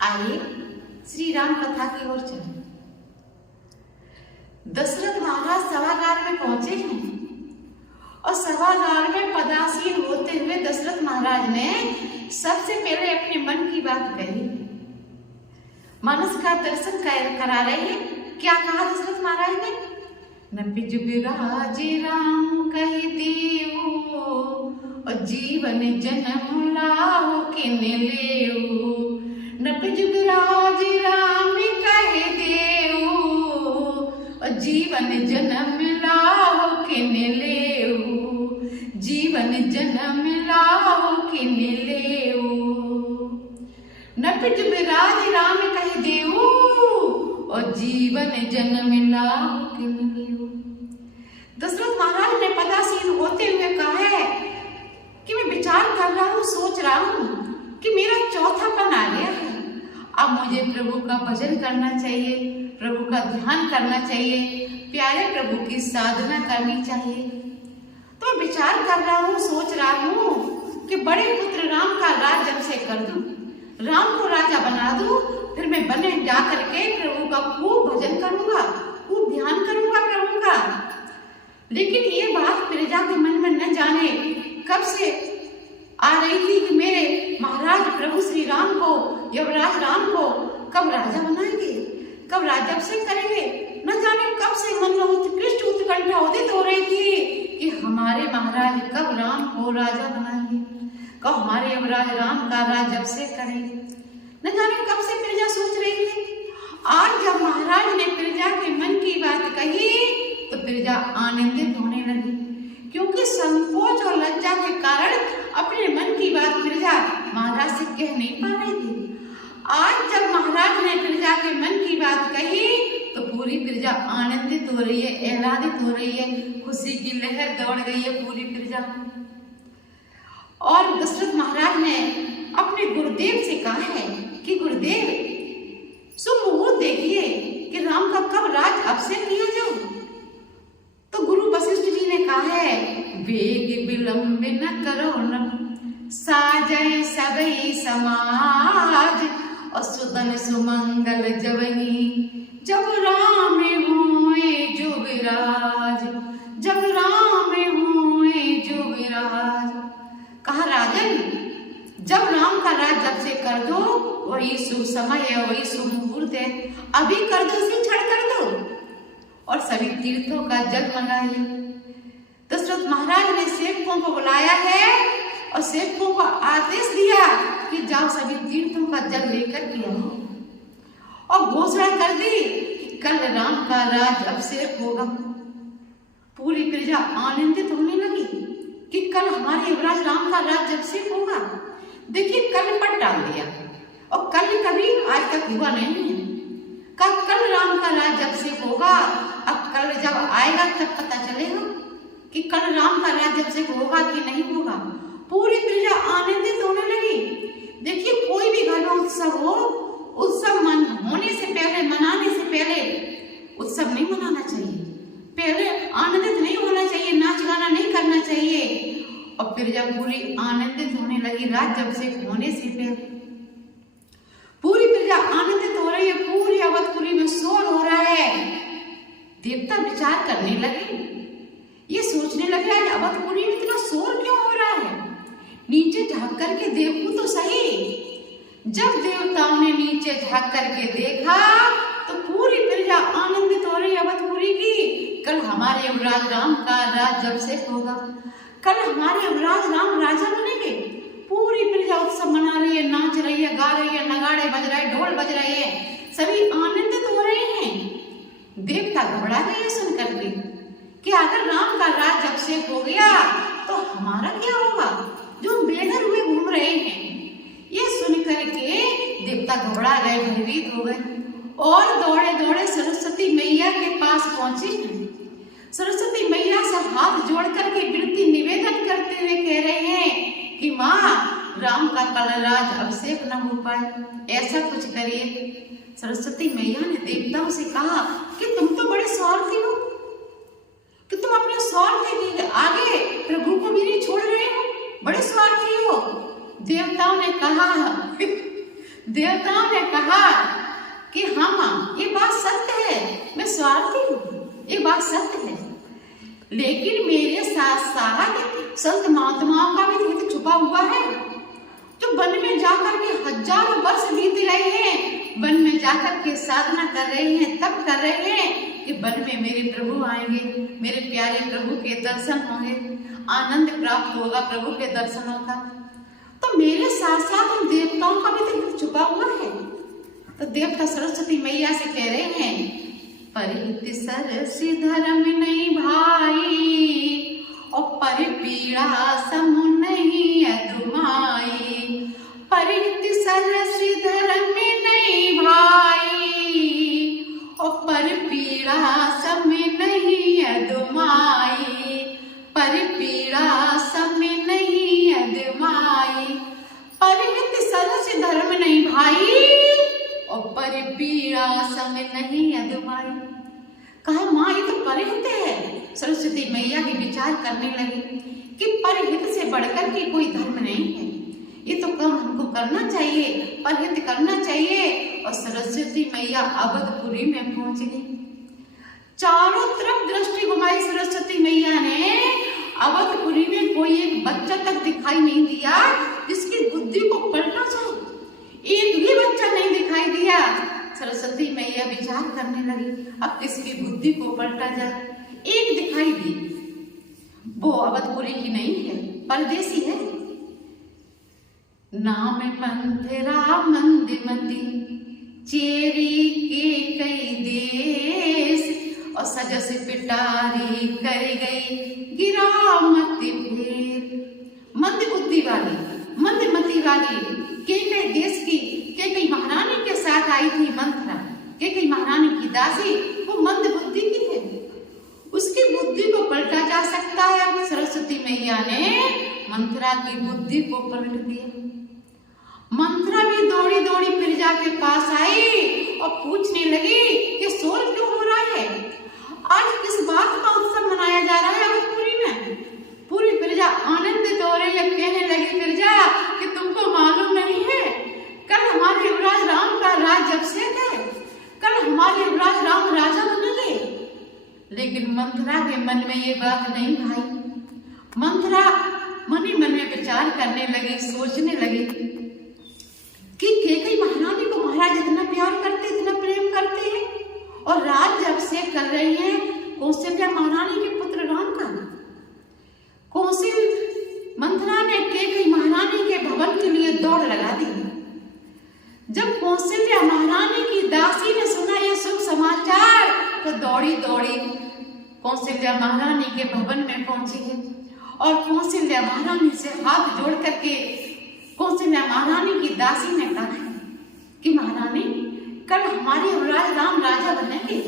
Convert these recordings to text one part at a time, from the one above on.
आइए श्री राम कथा की ओर चलें। दशरथ महाराज सभागार में पहुंचे हैं और सभागार में पदासीन होते हुए दशरथ महाराज ने सबसे पहले अपने मन की बात कही। मानस का दर्शन करा रहे हैं। क्या कहा दशरथ महाराज ने? नपि जुगराज राम कहि देऊ और जीवन जन्म लाओ किन लेऊ। नपि जुगराज राम कहि देऊ और जीवन जन्म लाओ किन लेऊ। जीवन जन्म लाओ किन लेऊ। नपि जुगराज राम कहि देऊ और जीवन जन्म लाओ किन लेऊ। दशरथ महाराज ने पदासीन होते हुए कहा है कि मैं विचार कर रहा हूँ, सोच रहा हूँ कि मेरा चौथापन आ गया है। अब मुझे प्रभु का भजन करना चाहिए, प्रभु का ध्यान करना चाहिए, प्यारे प्रभु की साधना करनी चाहिए। तो मैं विचार कर रहा हूँ, सोच रहा हूँ कि बड़े पुत्र राम का राज जब से कर दूं, राम को राजा बना दूं, फिर मैं बने जा करके प्रभु का खूब भजन करूंगा, खूब ध्यान करूंगा प्रभु का। लेकिन ये बात प्रजा के मन में न जाने कब से आ रही थी कि मेरे महाराज प्रभु श्री राम को, युवराज राम को कब राजा बनाएंगे, कब राज्याभिषेक करेंगे। न जाने कब से मन में उत्कृष्ट उत्कंठा उदित हो रही थी कि हमारे महाराज कब राम को राजा बनाएंगे, कब हमारे युवराज राम का राज्याभिषेक करेंगे। न जाने कब से प्रजा सोच रही थी। आज जब महाराज ने प्रजा के मन की बात कही तो प्रजा आनंदित होने लगी, क्योंकि संकोच और लज्जा के कारण अपने मन की बात प्रजा महाराज से कह नहीं पा रही थी। आज जब महाराज ने प्रजा के मन की बात कही तो पूरी प्रजा आनंदित हो रही है, आह्लादित हो रही है, खुशी की लहर दौड़ गई है पूरी प्रजा। और दशरथ महाराज ने अपने गुरुदेव से कहा है कि गुरुदेव सुमुहूर्त देखिए कि राम का कब राज अभिषेक किया जाए। तो गुरु वशिष्ठ जी ने कहा है, वेग विलंब न करो न साजय सबई समाज और सुदन सुमंगल जवनी जब राम हुए जुगराज। जब राम हुए जुगराज। कहा राजन, जब राम का राज जब से कर दो वही शुभ समय है, वही शुभ मुहूर्त है, अभी कर दो, उसी क्षण कर दो और सभी तीर्थों का जल मंगाइए। दशरथ महाराज ने सेवकों को बुलाया है और सेवकों को आदेश दिया कि जाओ सभी तीर्थों का जल लेकर के आओ, और घोषणा कर दी कि कल राम का राज अभिषेक होगा। पूरी प्रजा आनंदित होने लगी कि कल हमारे युवराज राम का राज अभिषेक होगा। देखिए कल पट डाल दिया और कल कभी आज तक हुआ नहीं है। कल राम का राज अभिषेक होगा। अब कल जब आएगा तब पता चलेगा कि कल राम का राज अभिषेक होगा कि नहीं होगा। पूरी प्रजा आनंदित होने लगी। देखिए कोई भी घर में उत्सव हो, उत्सव होने से पहले, मनाने से पहले उत्सव नहीं मनाना चाहिए, पहले आनंदित नहीं होना चाहिए, नाच गाना नहीं करना चाहिए। और फिर जब पूरी आनंदित होने लगी राज अभिषेक होने से पहले, पूरी प्रजा आनंदित हो रही है, पूरी अवधपुरी में शोर हो रहा है। देवता विचार करने लगे, ये सोचने लगे आज अवधपुरी में इतना शोर क्यों हो रहा है। नीचे झांक करके देखूं तो सही। जब देवताओं ने नीचे झांक करके देखा तो पूरी प्रजा आनंदित हो रही है अवधपुरी की। कल हमारे युवराज राम का राज्याभिषेक होगा, कल हमारे युवराज राम राजा बनेंगे। पूरी प्रजा उत्सव मना रही है, नाच रही है, गा रही है, नगाड़े बज रहे, ढोल बज रहे हैं, सभी आनंदित हो रहे हैं। देवता घबरा गए सुन करके कि अगर राम का राज्याभिषेक हो गया तो हमारा क्या होगा, जो बेघर हुए घूम रहे हैं। ये सुन करके देवता घबरा गए, भयभीत हो गए और दौड़े दौड़े सरस्वती मैया के पास पहुंचे। सरस्वती मैया से हाथ जोड़ करके विनती निवेदन करते हुए कह रहे हैं कि माँ, राम का कल राज अभिषेक न हो पाए, ऐसा कुछ करिए। सरस्वती मैया ने देवताओं से कहा कि तुम तो बड़े स्वार्थी हो, कि तुम अपने स्वार्थ के आगे प्रभु को भी नहीं छोड़ रहे हो, बड़े स्वार्थी हो। देवताओं ने कहा देवताओं ने कहा कि हाँ ये बात सत्य है, मैं स्वार्थी हूँ, ये बात सत्य है, लेकिन मेरे साथ साथ संत महात्माओं का भी हित छुपा हुआ है, जो वन में जाकर के हजारों वर्ष बीत रहे हैं, वन में जाकर के साधना कर रहे हैं, तप कर रहे हैं कि वन में मेरे प्रभु आएंगे, मेरे प्यारे प्रभु के दर्शन होंगे, आनंद प्राप्त होगा प्रभु के दर्शनों का। तो मेरे साथ साथ उन देवताओं का भी तो छुपा हुआ है। तो देवता सरस्वती मैया से कह रहे हैं, परिहित सरसि धर्म नहीं भाई, और परिपीड़ा समु नहीं अधुमाई। परिहित सरसि धर्म नहीं भाई, और परिपीड़ा सम नहीं अधुमाई। परिपीड़ा सम नहीं अधुमाई। परिहित सरसि धर्म नहीं भाई, और परिपीड़ा सम नहीं अधुमाई। कहा माँ ये तो परहित है। सरस्वती मैया के विचार करने लगी कि परहित से बढ़कर के कोई धर्म नहीं है, ये तो काम हमको करना चाहिए, परहित करना चाहिए। और सरस्वती मैया अवधपुरी में पहुंच गई। चारों तरफ दृष्टि घुमाई सरस्वती मैया ने, अवधपुरी में कोई एक बच्चा तक दिखाई नहीं दिया जिसकी बुद्धि को पलटा जाए, एक भी बच्चा नहीं दिखाई दिया। सरस्वती मैया विचार करने लगी, अब किसकी बुद्धि को पलटा जाए। एक दिखाई दी, वो अवधपुरी की नहीं है, परदेसी है। नाम मंथरा मंदमती, चेरी के कई देश, और सजस पिटारी कर गई गिरामती भेद। मंद बुद्धि वाली, मंदमती वाली के कई देश की के कई महारानी के साथ आई थी मंथरा। के कई महारानी की दासी वो मंद बुद्धि की है, उसकी बुद्धि को पलटा जा सकता है। सरस्वती मैया ने मंथरा की बुद्धि को पलट दिया। मंथरा भी दौड़ी दौड़ी प्रजा के पास आई और पूछने लगी कि शोर क्यों हो रहा है, आज किस बात का उत्सव मनाया जा रहा है अवधपुरी में। पूरी प्रजा आनंदित हो रही है। कहने लगी प्रजा कि तुमको मालूम नहीं है, कल हमारे युवराज राम का राज्याभिषेक है, कल हमारे युवराज राम राजा बनेंगे। लेकिन मंथरा के मन में ये बात नहीं भाई। मंथरा मन ही मन में विचार करने लगी, सोचने लगी कि कैकेयी महारानी को महाराज इतना प्यार करते, इतना प्रेम करते हैं, और राज्याभिषेक कर रही है कौशल्या महारानी के पुत्र राम का। मंथरा ने कैकेयी महारानी के भवन के लिए दौड़ लगा दी। जब कौशल्या महारानी की दासी ने सुना यह शुभ समाचार, तो दौड़ी दौड़ी कौशल्या महारानी के भवन में पहुंची है, और कौशल्या महारानी से हाथ जोड़ करके कौशल्या महारानी की दासी ने कहा है कि महारानी कल हमारे युवराज राम राजा बनेंगे,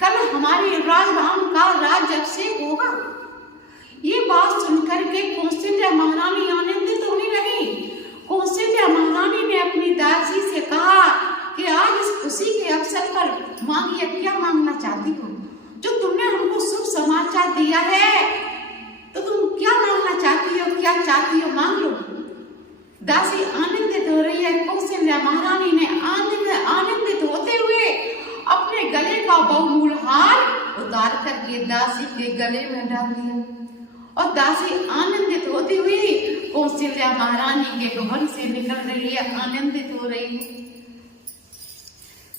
कल हमारे युवराज राम का राज्याभिषेक होगा। ये बात सुनकर के कौशल्या महारानी आनंदित होने लगी। कौशल्या महारानी ने अपनी दासी से कहा कि आज इस खुशी के अवसर पर मांगिए, क्या मांगना चाहती हो? जो तुमने हमको शुभ समाचार दिया है, तो तुम क्या मांगना चाहती हो, क्या चाहती हो मांग लो। दासी आनंदित हो रही है। कौशल्या महारानी ने आनंदित होते हुए अपने गले का बहुमूल हार उतार करके दासी के गले में डाल दिया, और दासी आनंदित होती हुई कौशल्या महारानी के भवन से निकल रही है, आनंदित हो रही है।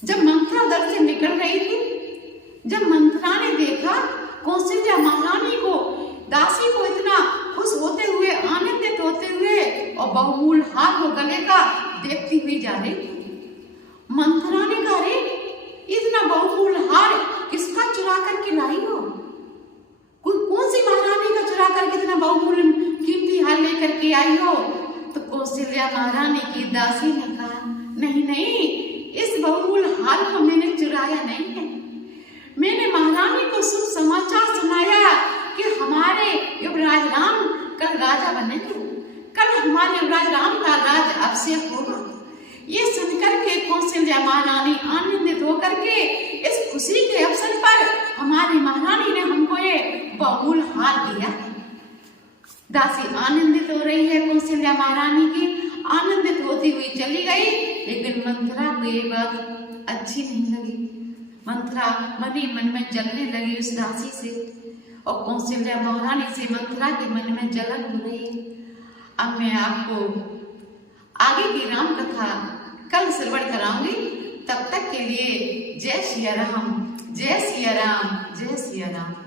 जब मंथरा दर से निकल रही थी, जब मंथरा ने देखा कौशल्या महारानी को, दासी को इतना खुश होते हुए, आनंदित होते हुए, और बहुमूल हार को गले का देखती हुई जा रही थी, मंथरा ने कहा रे इतना बहुमूल हार किसका चुरा करके लाई हो? कौन सी महारानी का चुरा करके इतना बहुमूल्य कीमती हार लेकर के आई हो? तो कौशल्या महारानी की दासी ने कहा नहीं नहीं, इस बहुमूल्य हार को मैंने चुराया नहीं है, मैंने महारानी को शुभ समाचार सुनाया कि हमारे युवराज राम कल राजा बनेंगे, कल हमारे युवराज राम का राज्याभिषेक होगा। ये सुनकर के कौशल्या महारानी आनंदित होकर के इस खुशी के अवसर पर हमारी महारानी ने हमको ये बहुमूल्य हार दिया। दासी आनंदित हो रही है कौशल्या महारानी की, आनंदित होती हुई चली गई। लेकिन मंथरा को ये बात अच्छी नहीं लगी। मंथरा मन ही मन में जलने लगी उस राशि से, और कौशल्या महारानी से मंथरा के मन में जलन हो रही। अब मैं आपको आगे की राम कथा कल श्रवण कराऊंगी। तब तक के लिए जय सिया राम, जय सिया राम, जय सिया राम।